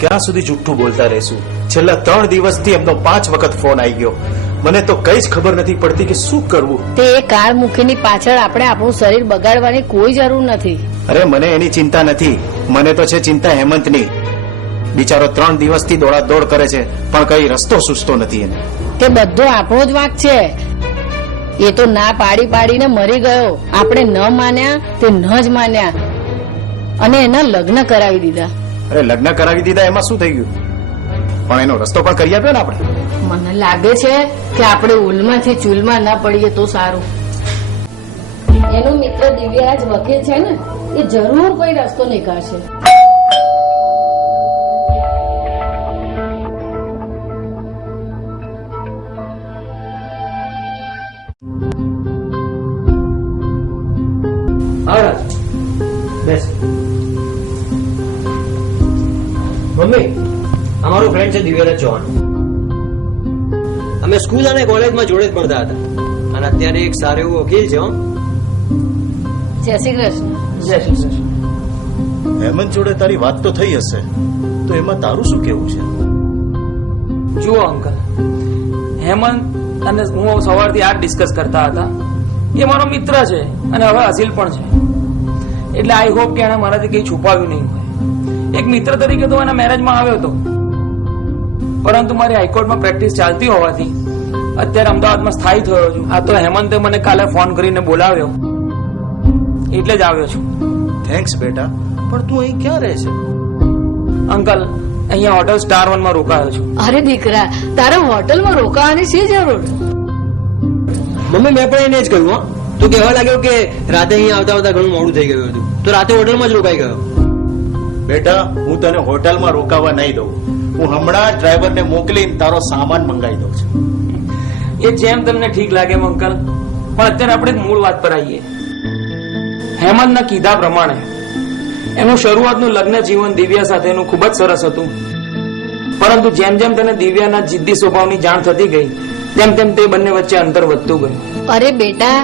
ક્યાં સુધી જુઠ્ઠું બોલતા રહેશું? છેલ્લા 3 દિવસથી એમનો 5 વખત ફોન આવી ગયો. મને તો કઈ જ ખબર નથી પડતી કે શું કરવું. તે કાર મૂકીની પાછળ આપણે આપણું શરીર બગાડવાની કોઈ જરૂર નથી. અરે મને એની ચિંતા નથી, મને તો છે ચિંતા હેમંતની. બિચારો 3 દિવસથી દોડાદોડ કરે છે પણ કઈ રસ્તો સૂચતો નથી એને. તે બધો આપણો જ વાંક છે. એ તો ના પાડી પાડીને મરી ગયો. આપણે ન માન્યા તે ન જ માન્યા અને એના લગ્ન કરાવી દીધા. અરે લગ્ન કરાવી દીધા એમાં શું થઈ ગયું? પણ એનો રસ્તો પણ કરી આપ્યો ને આપણે. મને લાગે છે કે આપણે ઉલમાંથી ચૂલમાં ના પડીએ તો સારું. એનો મિત્ર દિવ્યરાજ વકીલ છે ને, એ જરૂર કોઈ રસ્તો નીકાળશે. બેસ. મમ્મી, અમારો ફ્રેન્ડ છે દિવ્યરાજ ચૌહાણ. અમે સ્કૂલ અને કોલેજમાં જોડે જ ભણતા હતા અને અત્યારે એક સારો એવો વકીલ છે. જય શ્રી કૃષ્ણ. જય શ્રી કૃષ્ણ. હેમંત જોડે તારી વાત તો થઈ હશે, તો એમાં તારું શું કેવું છે? જુઓ અંકલ, હેમંત અને હું સવારથી આ ડિસ્કસ કરતા હતા. એ મારો મિત્ર છે અને હવે અસીલ પણ છે, એટલે આઈ હોપ કે એણે મારાથી કંઈ છુપાવ્યું નહીં હોય. એક મિત્ર તરીકે તો એના મેરેજમાં આવ્યો હતો, પરંતુ મારી હાઈકોર્ટમાં પ્રેક્ટિસ ચાલતી હોવાથી અત્યારે અમદાવાદમાં સ્થાયી થયો છું. આ તો હેમંતે મને કાલે ફોન કરીને બોલાવ્યો એટલે જ આવ્યો છું. થેન્ક્સ બેટા, પણ તું અહીં ક્યાં રહે છે? અંકલ, અહીંયા હોટલ સ્ટાર 1 માં રોકાયો છું. અરે દીકરા, તારે હોટલમાં રોકાવાની શી જરૂર? મમ્મી, મેં પણ એને જ કહ્યું. તો કહેવા લાગ્યો કે રાતે અહીં આવતા આવતા ઘણું મોડું થઈ ગયું હતું, તો રાતે હોટલમાં જ રોકાઈ ગયો. બેટા, હું તને હોટલમાં રોકાવા નહીં દઉં. હું હમણાં જ ડ્રાઈવરને મોકલીને તારો સામાન મંગાવી દઉં છું. એ જેમ તમને ઠીક લાગે અંકલ, પણ અત્યારે આપણે મૂળ વાત પર આવીએ. હેમંતના કીધા પ્રમાણે એનું શરૂઆતનું લગ્ન જીવન દિવ્યા સાથેનું ખૂબ જ સરસ હતું, પરંતુ જેમ જેમ તેને દિવ્યાના જિદ્દી સ્વભાવની જાણ થતી ગઈ તેમ તેમ તે બંને વચ્ચે અંતર વધતું ગયું. અરે બેટા,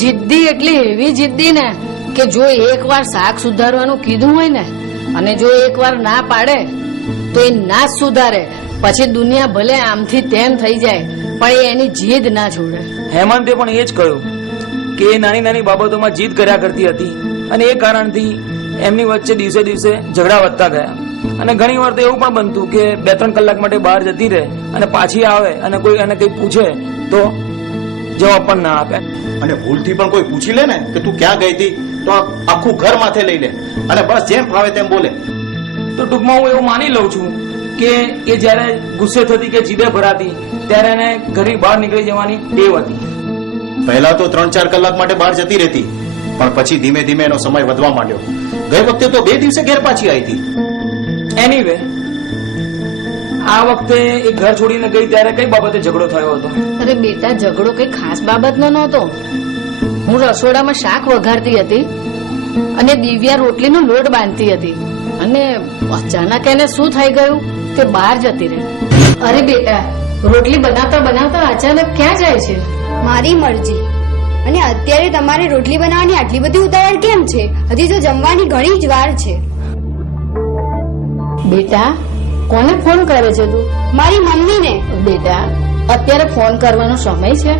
જિદ્દી એટલે એવી જિદ્દી ને કે જો એકવાર શાક સુધારવાનું કીધું હોય ને અને જો એકવાર ના પાડે તો એ ના જ સુધારે. પછી દુનિયા ભલે આમથી તેમ થઈ જાય પણ એ એની જીદ ના છોડે. હેમંતે પણ એ જ કહ્યું કે એ નાની નાની બાબતોમાં જીદ કર્યા કરતી હતી અને એ કારણથી એમની વચ્ચે દિવસે દિવસે ઝઘડા વધતા ગયા. અને ઘણી વાર તો એવું પણ બનતું કે 2-3 કલાક માટે બહાર જતી રહે અને પાછી આવે અને કોઈ એને કંઈ પૂછે તો જવાબ પણ ના આપે. અને ભૂલથી પણ કોઈ પૂછી લે ને કે તું ક્યાં ગઈ હતી તો આખું ઘર માથે લઈ લે અને બસ જેમ ફાવે તેમ બોલે. તો ટૂંકમાં હું એવું માની લઉં છું કે એ જયારે ગુસ્સે થતી કે જીદે ભરાતી ત્યારે એને ઘરની બહાર નીકળી જવાની ટેવ હતી. પહેલા તો 3-4 કલાક માટે બહાર જતી રહેતી, પણ પછી ધીમે ધીમે એનો સમય વધવા માંડ્યો. ગઈ વખતે તો 2 દિવસે ઘેર પાછી આવી હતી. એનીવે, આ વખતે એ ઘર છોડીને ગઈ ત્યારે કઈ બાબતે ઝઘડો થયો હતો? અરે બેટા, ઝઘડો કઈ ખાસ બાબતનો નહોતો. હું રસોડામાં શાક વઘારતી હતી અને દિવ્યા રોટલીનો લોટ બાંધતી હતી અને અચાનક એને શું થઈ ગયું તે બહાર જતી રહી. અરે બેટા, રોટલી બનાવતા બનાવતા અચાનક ક્યાં જાય છે? મારી મરજી. અને અત્યારે તમારે રોટલી બનાવવાની આટલી બધી ઉતાવળ કેમ છે? હજી તો જમવાની ઘણી જ વાર છે. બેટા, કોને ફોન કરે છે તું? મારી મમ્મીને. બેટા, અત્યારે ફોન કરવાનો સમય છે?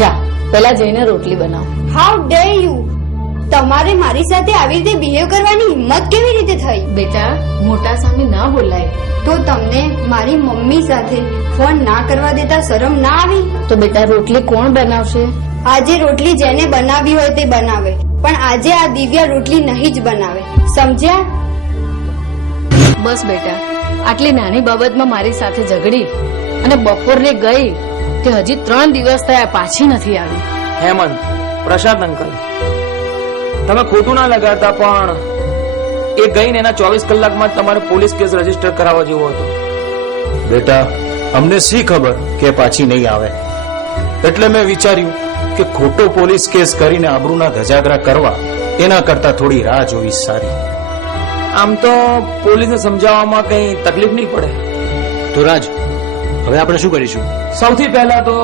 જા, પેલા જઈને રોટલી બનાવ. How der you! તમારે મારી સાથે આવી રીતે બિહેવ કરવાની હિંમત કેવી રીતે થઈ? બેટા, મોટા સામે ના બોલાય. તો તમને મારી મમ્મી સાથે ફોન ના કરવા દેતા શરમ ના આવી? તો બેટા, રોટલી કોણ બનાવશે? આજે રોટલી જેને બનાવી હોય તે બનાવે, પણ આજે આ દિવ્યા રોટલી નહીં જ બનાવે. સમજ્યા? બસ બેટા, આટલી નાની બાબતમાં મારી સાથે ઝઘડી અને બપોરને ગઈ તે હજી 3 દિવસ થયા પાછી નથી આવી. હેમંત, પ્રશાંત અંકલ, તમે ખોટું ના લગાડતા, પણ એ ગઈને એના 24 કલાકમાં તમારે પોલીસ કેસ રજીસ્ટર કરાવવા જેવો હતો. બેટા, અમને શી ખબર કે પાછી નહીં આવે, એટલે મેં વિચાર્યું કે ખોટો પોલીસ કેસ કરીને આબરૂના ધજાગરા કરવા એના કરતા થોડી રાહ જોવી સારી. આમ તો પોલીસને સમજાવવામાં કઈ તકલીફ નહીં પડે. તો રાજ, હવે આપણે શું કરીશું? સૌથી પહેલા તો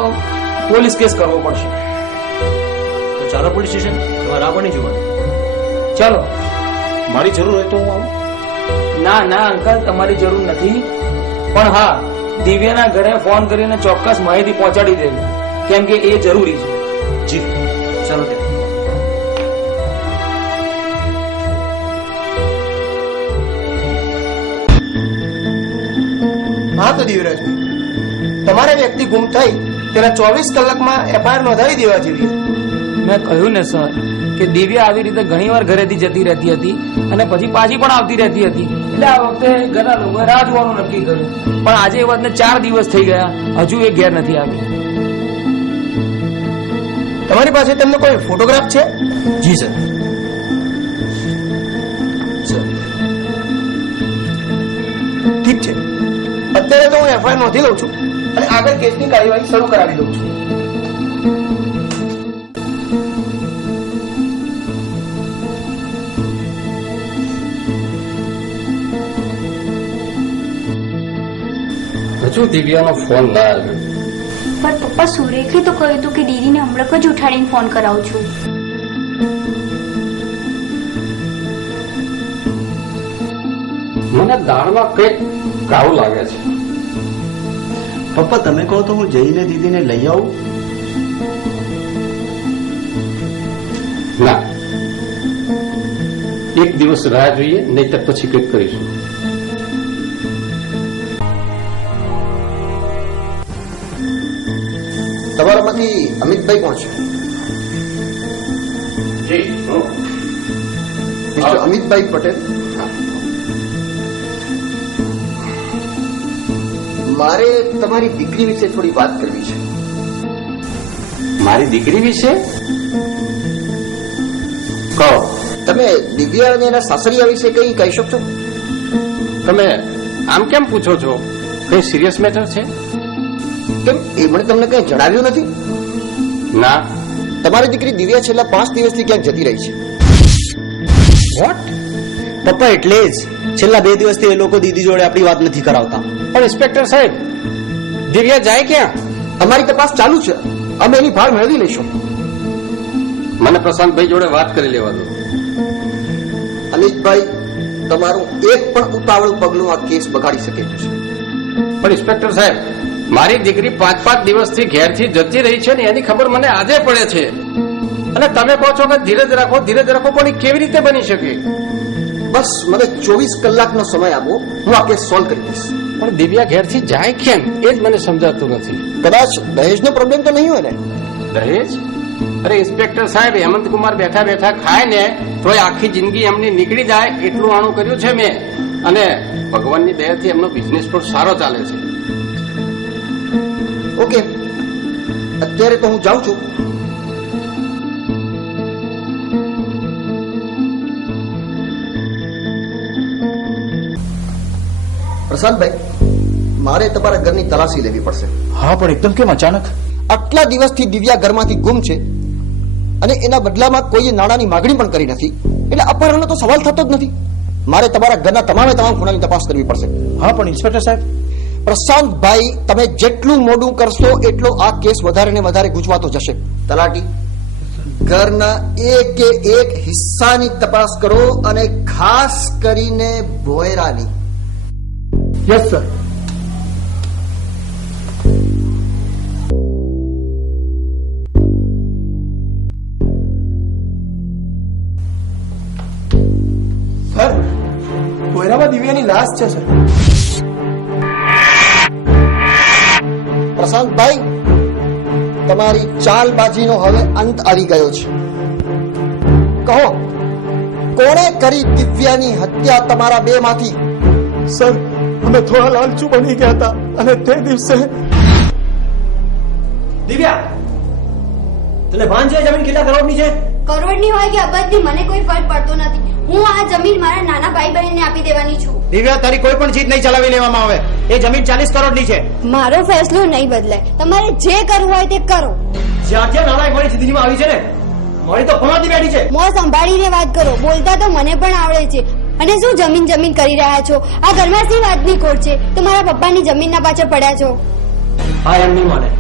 પોલીસ કેસ કરવો પડશે. તો ચાલો પોલીસ સ્ટેશન. તમારે આ પણ નહીં જોવાનું. ચાલો. મારી જરૂર હોય તો હું આવું. ના ના અંકલ, તમારી જરૂર નથી. પણ હા, દિવ્યાના ઘરે ફોન કરીને ચોક્કસ માહિતી પહોંચાડી દેજો, કેમ કે એ જરૂરી છે. જી ચાલો ત્યાં. હા તો દિવ્યરાજ, તમારે વ્યક્તિ ગુમ થઈ તેના 24 કલાકમાં એફઆઈઆર નોંધાવી દેવા જેવી. મેં કહ્યું ને સર કે દિવ્યા આવી રીતે ઘણીવાર ઘરેથી જતી રહેતી હતી અને પછી પાછી પણ આવતી રહેતી હતી. એટલે આ વખતે ઘરના લોકોએ રાહ જોવાનું નક્કી કર્યું. પણ આજે એ વાતને 4 દિવસ થઈ ગયા, હજુ એ ઘેર નથી આવી. તમારી પાસે તેમનો કોઈ ફોટોગ્રાફ છે? જી સર. ઠીક છે, અત્યારે તો હું એફઆઈઆર નોંધી લઉં છું અને આગળ કેસની કાર્યવાહી શરૂ કરાવી દઉં છું. હજુ દિવ્યાનો ફોન ના આવ્યો. પણ પપ્પા, સુરેખે તો કહ્યું હતું કે દીદીને હમણાં જ ઉઠાડીને ફોન કરાવું છું. મને દાળમાં કંઈક કાવું લાગે છે. પપ્પા તમે કહો તો હું જઈને દીદીને લઈ આવું? ના, એક દિવસ રાહ જોઈએ, નહીતર પછી કંઈક કરીશું. તમારામાંથી અમિતભાઈ કોણ છે? જી, મિસ્ટર અમિતભાઈ પટેલ. મારે તમારી દીકરી વિશે થોડી વાત કરવી છે. મારી દીકરી વિશે કહો. તમે દિવ્યા અને એના સાસરિયા વિશે કંઈ કહી શકશો? તમે આમ કેમ પૂછો છો? કઈ સિરિયસ મેટર છે? કેમ, એમણે તમને કંઈ જણાવ્યું નથી? ના. તમારી દીકરી દિવ્યા છેલ્લા 5 દિવસથી ક્યાંક જતી રહી છે. વોટ? પપ્પા એટલે જ છેલ્લા 2 દિવસથી એ લોકો દીદી જોડે આપણી વાત નથી કરાવતા. પણ ઇન્સ્પેક્ટર સાહેબ, દિવ્યા જાય ક્યાં? અમારી તપાસ ચાલુ છે, અમે એની ભાળ મેળવી લઈશું. મને પ્રશાંતભાઈ જોડે વાત કરી લેવા દો. અમિતભાઈ, તમારું એક પણ ઉતાવળું પગલું આ કેસ બગાડી શકે છે. પણ ઇન્સ્પેક્ટર સાહેબ, મારી દીકરી 5-5 દિવસથી ઘેરથી જતી રહી છે ને એની ખબર મને આજે પડે છે. અને તમે કહો છો કે ધીરજ રાખો, પણ એ કેવી રીતે બની શકે? બસ મને 24 કલાકનો સમય આપો, હું આ કેસ સોલ્વ કરી દઈશ. પણ દિવ્યા ઘેરથી જાય કેમ એ જ મને સમજાતું નથી. કદાચ દહેજનો પ્રોબ્લેમ તો નહીં હોય ને? દહેજ? અરે ઇન્સ્પેક્ટર સાહેબ, હેમંતકુમાર બેઠા બેઠા ખાય ને તોય આખી જિંદગી એમની નીકળી જાય એટલું આણું કર્યું છે મેં. અને ભગવાનની દયાથી એમનો બિઝનેસ પણ સારો ચાલે છે. ઓકે, અત્યારે તો હું જાઉં છું. પ્રશાંતભાઈ, મારે તમારા ઘરની તલાશી લેવી પડશે. હા, પણ એકદમ કેમ અચાનક? આટલા દિવસથી દિવ્યા ઘરમાંથી ગુમ છે અને એના બદલામાં કોઈએ નાણાંની માગણી પણ કરી નથી, એટલે અપહરણનો તો સવાલ થતો જ નથી. મારે તમારા ઘરના તમામ ખૂણાની તપાસ કરવી પડશે. હા, પણ ઇન્સ્પેક્ટર સાહેબ. પ્રશાંતભાઈ, તમે જેટલું મોડું કરશો એટલો આ કેસ વધારે ને વધારે ગુંચવાતો જશે. તલાટી, ઘરના એકે એક હિસ્સાની તપાસ કરો અને ખાસ કરીને ભોયરાની. Yes sir. સર, ભોયરામાં દિવ્યાની લાશ છે સર. પ્રશાંતભાઈ, તમારી ચાલબાજીનો હવે અંત આવી ગયો છે. કહો, કોણે કરી દિવ્યાની હત્યા તમારા બે માંથી? સર, અમે થોડા લાલચુ બની ગયા હતા અને તે દિવસે દિવ્યા, તને ભાન છે જમીન કેટલા કરોડની છે? કરોડની હોય કે અબજની મને કોઈ ફરક પડતો નથી. હું આ જમીન મારા નાના ભાઈ બહેનને આપી દેવાની છું. દિવ્યા, તારી કોઈ પણ જીત નહીં ચલાવી લેવામાં આવે. એ જમીન 40 કરોડની છે. મારો ફેસલો નહીં બદલાય. તમારે જે કરવું હોય તે કરો. જ્યારથી નાણાં મારી જિંદગીમાં આવી છે ને, મારી તો ફમાતી બેઠી છે. મોં સંભાળીને વાત કરો. બોલતા તો મને પણ આવડે છે. અને શું જમીન જમીન કરી રહ્યા છો? આ ઘરમાં શી વાતની ખોટ છે? તો મારા પપ્પાની જમીનના પાછળ પડ્યા છો. હા, એમ નહીં માને.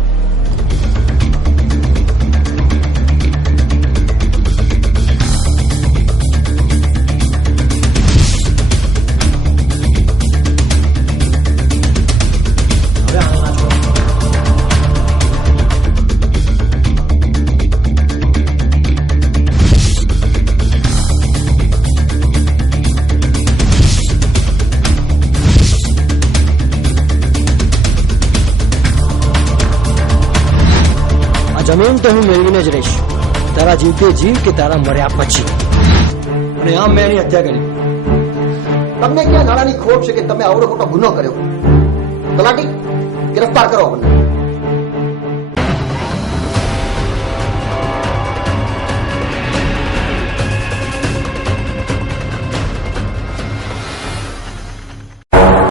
જમીન તો હું મેળવીને જ રહીશ, તારા જીવતે જીવ કે તારા મર્યા પછી. અને આમ મેં એની હત્યા કરી. તમને ક્યાં નાણાંની ખોટ છે કે તમે આવડો મોટો ગુનો કર્યો? તલાટી, ગિરફ્તાર કરો અમને.